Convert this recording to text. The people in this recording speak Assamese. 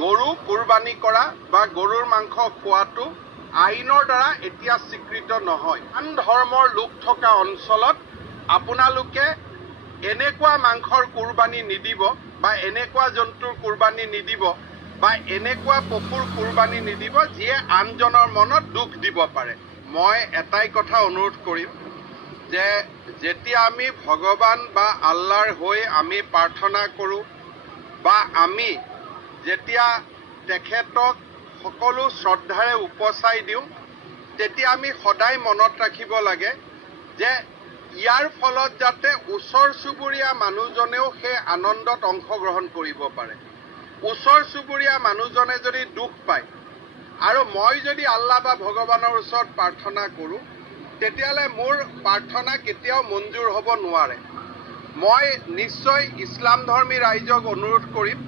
গৰু কুৰবানী কৰা বা গৰুৰ মাংস খোৱাটো আইনৰ দ্বাৰা এতিয়া স্বীকৃত নহয়। আন ধৰ্মৰ লোক থকা অঞ্চলত আপোনালোকে এনেকুৱা মাংসৰ কুৰবানী নিদিব বা এনেকুৱা জন্তুৰ কুৰবানী নিদিব বা এনেকুৱা পশুৰ কুৰবানী নিদিব যিয়ে আনজনৰ মনত দুখ দিব পাৰে। মই এটাই কথা অনুৰোধ কৰিম যে যেতিয়া আমি ভগৱান বা আল্লাহৰ হৈ আমি প্ৰাৰ্থনা কৰোঁ বা আমি যেতিয়া তেখেতক সকলো শ্ৰদ্ধাৰে উপচাই দিওঁ, তেতিয়া আমি সদায় মনত ৰাখিব লাগে যে ইয়াৰ ফলত যাতে ওচৰ চুবুৰীয়া মানুহজনেও সেই আনন্দত অংশগ্ৰহণ কৰিব পাৰে। ওচৰ চুবুৰীয়া মানুহজনে যদি দুখ পায় আৰু মই যদি আল্লাহ বা ভগৱানৰ ওচৰত প্ৰাৰ্থনা কৰোঁ, তেতিয়াহ'লে মোৰ প্ৰাৰ্থনা কেতিয়াও মঞ্জুৰ হ'ব নোৱাৰে। মই নিশ্চয় ইছলাম ধৰ্মী ৰাইজক অনুৰোধ কৰিম